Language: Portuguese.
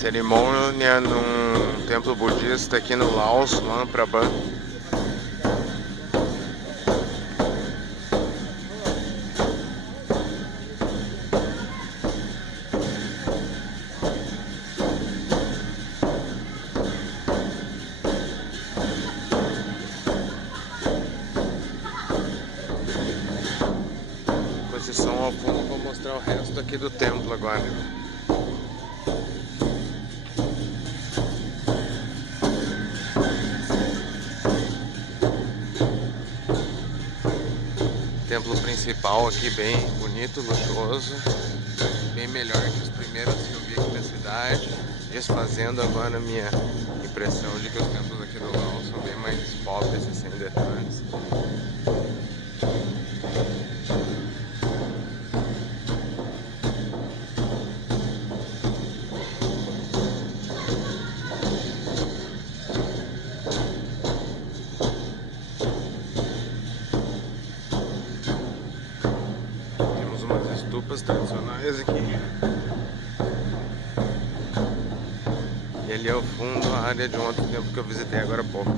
Cerimônia num templo budista aqui no Laos, Luang Prabang. Com esse som ao fundo, vou mostrar o resto aqui do templo agora. Templo principal aqui, bem bonito, luxuoso, bem melhor que os primeiros que eu vi aqui na cidade, desfazendo agora a minha impressão de que os templos aqui do Laos são bem mais pobres e sem detalhes. Estupas tradicionais aqui. E ali ao fundo a área de um outro templo que eu visitei agora há pouco.